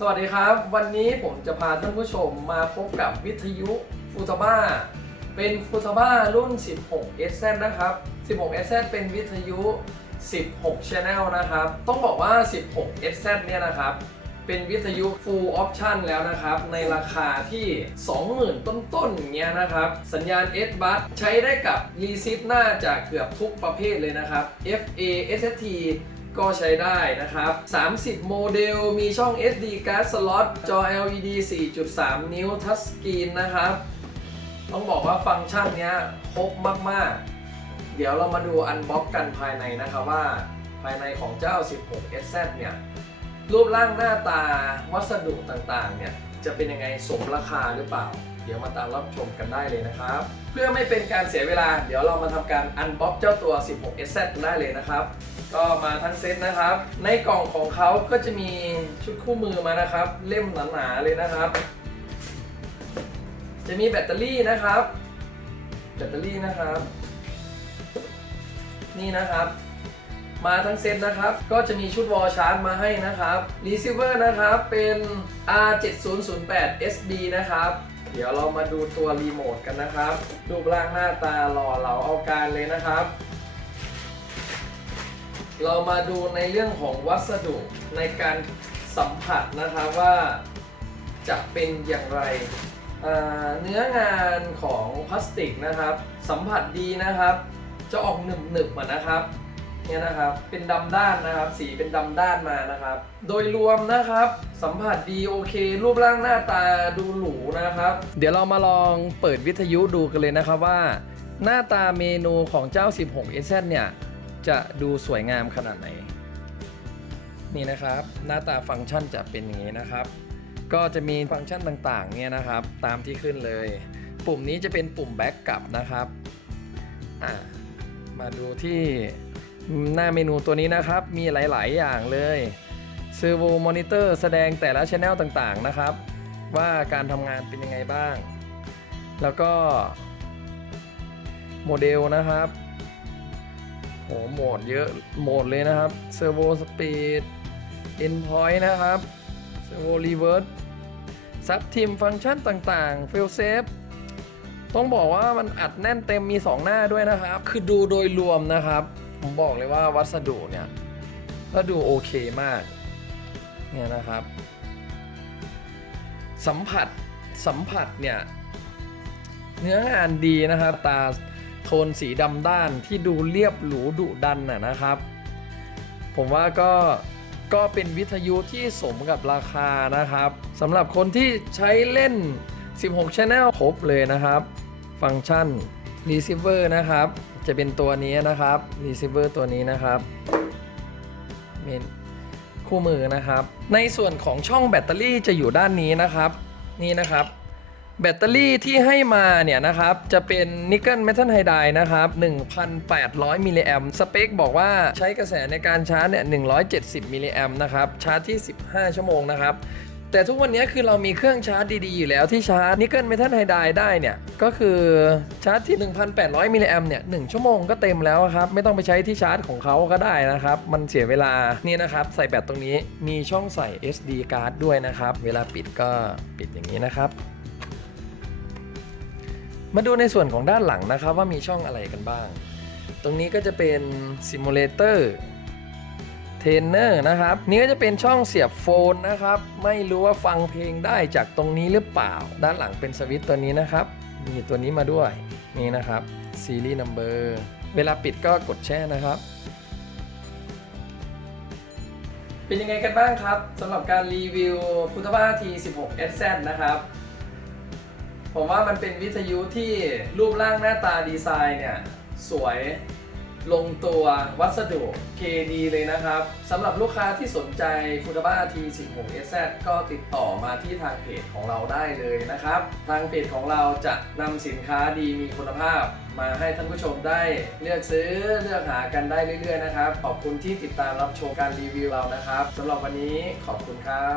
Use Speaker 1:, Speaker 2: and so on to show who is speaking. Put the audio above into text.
Speaker 1: สวัสดีครับ วันนี้ผมจะพาท่านผู้ชมมาพบกับวิทยุฟูตาบ้าเป็นฟูตาบ้ารุ่น 16 SZ นะครับ 16 SZ เป็นวิทยุ 16 Channel นะครับ ต้องบอกว่า 16 SZ เนี่ยนะครับ เป็นวิทยุ Full Option แล้วนะครับ ในราคาที่ 20,000 ต้นๆอย่างเงี้ยนะครับ สัญญาณ S b u s ใช้ได้กับรีซิฟน่าจะเกือบทุกประเภทเลยนะครับ FA SST ก็ใช้ได้นะครับ 30 โมเดล มีช่อง SD card slot จอ LED 4.3 นิ้ว touch screen นะครับ ต้องบอกว่าฟังก์ชันเนี้ยครบมาก ๆ เดี๋ยวเรามาดูอันบ็อกกันภายในนะครับว่า ภายในของเจ้า 16 SZ เนี่ย รูปร่างหน้าตาวัสดุต่าง ๆ เนี่ย จะเป็นยังไงสมราคาหรือเปล่า ดี๋ยวมาตามรับชมกันได้เลยนะครับ เพื่อไม่เป็นการเสียเวลา เดี๋ยวเรามาทำการอันบ็อกเจ้าตัว 16 SZ กันได้เลยนะครับ ก็มาทั้งเซตนะครับ ในกล่องของเขาก็จะมีชุดคู่มือมานะครับ เล่มหนาๆเลยนะครับ จะมีแบตเตอรี่นะครับ แบตเตอรี่นะครับ นี่นะครับมาทั้งเซตนะครับ ก็จะมีชุดวอลชาร์จมาให้นะครับรีเซิเวอร์นะครับ เป็น R7008 SB นะครับ เดี๋ยวเรามาดูตัวรีโมทกันนะครับ รูปร่างหน้าตาหล่อเหลาเอาการเลยนะครับ เรามาดูในเรื่องของวัสดุในการสัมผัสนะครับว่าจะเป็นอย่างไร เนื้องานของพลาสติกนะครับ สัมผัสดีนะครับ จะออกหนึบหนึบๆนะครับ เนี่ยนะครับ เป็นดำด้านนะครับ สีเป็นดำด้านมานะครับ โดยรวมนะครับ สัมผัสดีโอเค รูปร่างหน้าตาดูหรูนะครับ เดี๋ยวเรามาลองเปิดวิทยุดูกันเลยนะครับว่า หน้าตาเมนูของเจ้า 16 s เนี่ย จะดูสวยงามขนาดไหน นี่นะครับ หน้าตาฟังก์ชันจะเป็นอย่างนี้นะครับ ก็จะมีฟังก์ชันต่างๆ เนี่ยนะครับ ตามที่ขึ้นเลย ปุ่มนี้จะเป็นปุ่มแบ็กกลับนะครับ อ่ามาดูที่ หน้าเมนูตัวนี้นะครับ มีหลาย ๆ อย่างเลยเซอร์โวมอนิเตอร์แสดงแต่ละช anel ต่าง ๆ นะครับ ว่าการทำงานเป็นยังไงบ้าง แล้วก็ โมเดลนะครับโหโหมดเยอะโหมดเลยนะครับเซอร์โวสปีดเอนพอยต์นะครับเซอร์โวรีเวิร์สซับทีมฟังก์ชันต่างๆ f ฟ l เซฟต้องบอกว่ามันอัดแน่นเต็มมี 2 หน้าด้วยนะครับ คือดูโดยรวมนะครับ ผมบอกเลยว่าวัสดุเนี่ยก็ดูโอเคมาก เนี่ยนะครับ สัมผัสสัมผัสเนี่ย เนื้องานดีนะครับ ตาโทนสีดำด้านที่ดูเรียบหรูดุดันน่ะนะครับ ผมว่าก็ก็เป็นวิทยุที่สมกับราคานะครับสำหรับคนที่ใช้เล่น 16 Channel ครบเลยนะครับ ฟังก์ชัน Receiver นะครับ จะเป็นตัวนี้นะครับ Receiver ตัวนี้นะครับมีคู่มือนะครับ ในส่วนของช่องแบตเตอรี่จะอยู่ด้านนี้นะครับ นี่นะครับ แบตเตอรี่ที่ให้มาเนี่ยนะครับ จะเป็นนิกเกิลเมทัลไฮไดนะครับ 1,800 มิลลิแอมสเปคบอกว่าใช้กระแสในการชาร์จเนี่ย 170 มิลลิแอมนะครับ ชาร์จที่ 15 ชั่วโมงนะครับ แต่ทุกวันนี้คือเรามีเครื่องชาร์จดีๆ อยู่แล้วที่ชาร์จนิกเกิลเมทัลไฮไดได้เนี่ย ก็คือชาร์จที่ 1,800 มิลลิแอมเนี่ย1ชั่วโมงก็เต็มแล้วครับ ไม่ต้องไปใช้ที่ชาร์จของเขาก็ได้นะครับ มันเสียเวลานี่นะครับ ใส่แบตตรงนี้มีช่องใส่ SD card ด้วยนะครับ เวลาปิดก็ปิดอย่างนี้นะครับ มาดูในส่วนของด้านหลังนะครับว่ามีช่องอะไรกันบ้าง ตรงนี้ก็จะเป็นซิมูเลเตอร์ เทรนเนอร์นะครับ นี่ก็จะเป็นช่องเสียบโฟนนะครับ ไม่รู้ว่าฟังเพลงได้จากตรงนี้หรือเปล่า ด้านหลังเป็นสวิตตัวนี้นะครับ มีตัวนี้มาด้วยนี่นะครับซีรีส์นัมเบอร์เวลาปิดก็กดแช่นะครับ เป็นยังไงกันบ้างครับสำหรับการรีวิวฟุตบาที16 SZ นะครับ ผมว่ามันเป็นวิทยุที่รูปร่างหน้าตาดีไซน์เนี่ย สวย ลงตัววัสดุเคดีเลยนะครับสำหรับลูกค้าที่สนใจฟุตบ้า T16 SZ ก็ติดต่อมาที่ทางเพจของเราได้เลยนะครับ ทางเพจของเราจะนำสินค้าดีมีคุณภาพ มาให้ท่านผู้ชมได้เลือกซื้อเลือกหากันได้เรื่อยๆนะครับ ขอบคุณที่ติดตามรับชมการรีวิวเรานะครับสำหรับวันนี้ขอบคุณครับ